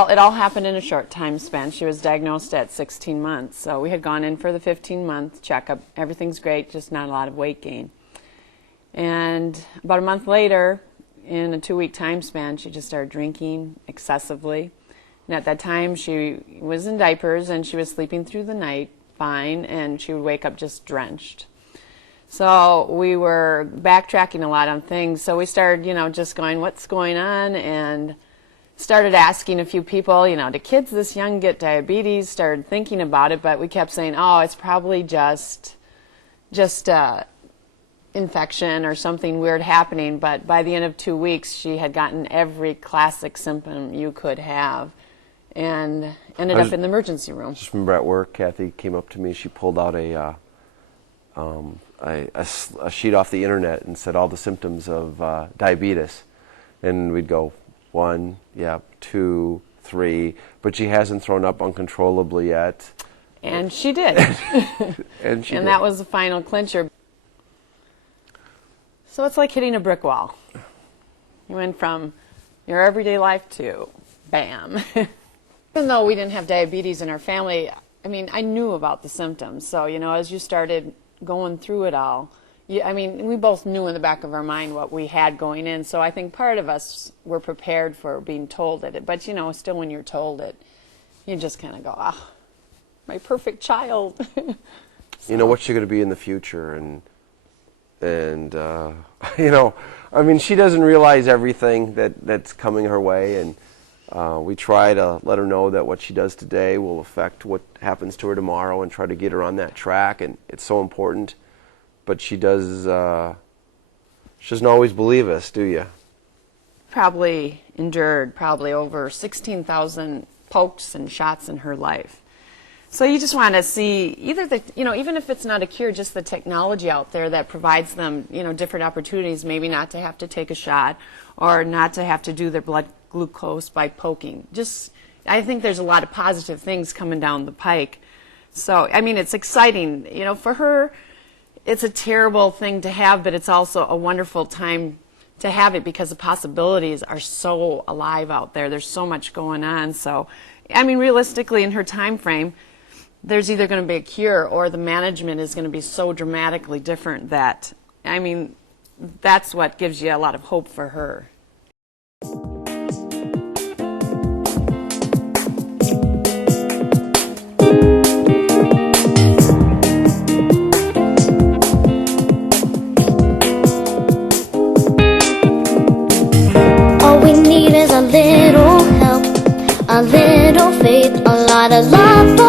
Well, it all happened in a short time span. She was diagnosed at 16 months. So we had gone in for the 15-month checkup. Everything's great, just not a lot of weight gain. And about a month later, in a 2-week time span, she just started drinking excessively. And at that time, she was in diapers and she was sleeping through the night fine, and she would wake up just drenched. So we were backtracking a lot on things. So we started, just going, what's going on? And started asking a few people, do kids this young get diabetes? Started thinking about it, but we kept saying, oh, it's probably just infection or something weird happening. But by the end of 2 weeks, she had gotten every classic symptom you could have and ended up in the emergency room. Just remember at work, Kathy came up to me. She pulled out a sheet off the internet and said all the symptoms of diabetes. And we'd go, 1, 2, 3, but she hasn't thrown up uncontrollably yet. And she did. and that was the final clincher. So it's like hitting a brick wall. You went from your everyday life to bam. Even though we didn't have diabetes in our family, I knew about the symptoms. So, as you started going through it all, we both knew in the back of our mind what we had going in. So I think part of us were prepared for being told it. But, still when you're told it, you just kind of go, my perfect child. So. What's she going to be in the future? And she doesn't realize everything that's coming her way. And we try to let her know that what she does today will affect what happens to her tomorrow and try to get her on that track. And it's so important. But she doesn't always believe us, do you? Probably endured over 16,000 pokes and shots in her life. So you just want to see either even if it's not a cure, just the technology out there that provides them, different opportunities, maybe not to have to take a shot or not to have to do their blood glucose by poking. I think there's a lot of positive things coming down the pike. So, it's exciting, for her. It's a terrible thing to have, but it's also a wonderful time to have it because the possibilities are so alive out there. There's so much going on. So, realistically, in her time frame, there's either going to be a cure or the management is going to be so dramatically different that, that's what gives you a lot of hope for her. A little help, a little faith, a lot of love.